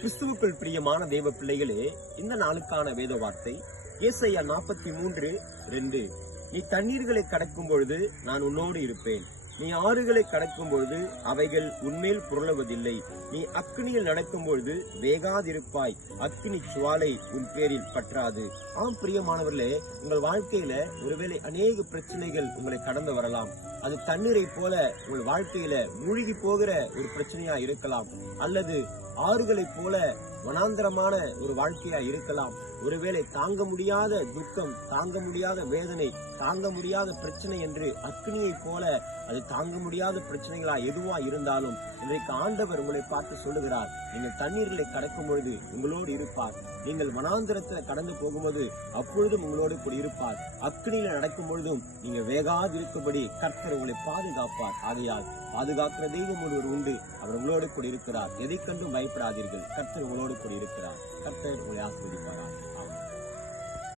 கிறிஸ்துவுக்குள் பிரியமான தேவ பிள்ளைகளே, இந்த நாளுக்கான வேத வார்த்தை ஏசாயா 43:2. நீ தண்ணீர்களை கடக்கும் பொழுது நான் உன்னோடு இருப்பேன், நீ ஆறுகளை கடக்கும் பொழுது அவைகள் உன்மேல் புரளுவதில்லை, நீ அக்கினியில் நடக்கும் பொழுது வேகாதிருப்பாய், அக்கினி சுவாலை உன் பேரில் பற்றாது. ஆம் பிரியமானவர்களே, உங்கள் வாழ்க்கையில ஒருவேளை அநேக பிரச்சனைகள் உங்களை கடந்து வரலாம். அது தண்ணீரை போல உங்கள் வாழ்க்கையில மூழ்கி போகிற ஒரு பிரச்சனையா இருக்கலாம், அல்லது ஆறுகளை போல வனாந்தரமான ஒரு வாழ்க்கையா இருக்கலாம். ஒருவேளை தாங்க முடியாத துக்கம், தாங்க முடியாத வேதனை, தாங்க முடியாத பிரச்சனை என்று அக்னியை போல அது தாங்க முடியாத பிரச்சனைகளா எதுவா இருந்தாலும் இன்றைக்கு ஆண்டவர் உங்களை பார்த்து சொல்லுகிறார், நீங்கள் தண்ணீர்களை கடக்கும் பொழுது உங்களோடு இருப்பார், நீங்கள் வனாந்தரத்துல கடந்து போகும்போது அப்பொழுதும் உங்களோடு கூட இருப்பார், அக்னியில நடக்கும் பொழுதும் நீங்க வேகாதிருக்கும்படி கர்த்தர் உங்களை பாதுகாப்பார். ஆகையால் பாதுகாக்கிற தெய்வம் ஒருவர் உண்டு, அவர் உங்களோடு கூட இருக்கிறார். எதை கண்டும் பயப்படாதீர்கள், கர்த்தர் உங்களோடு கூட இருக்கிறார். கர்த்தர் உங்களை ஆசீர்வதிப்பாரார்.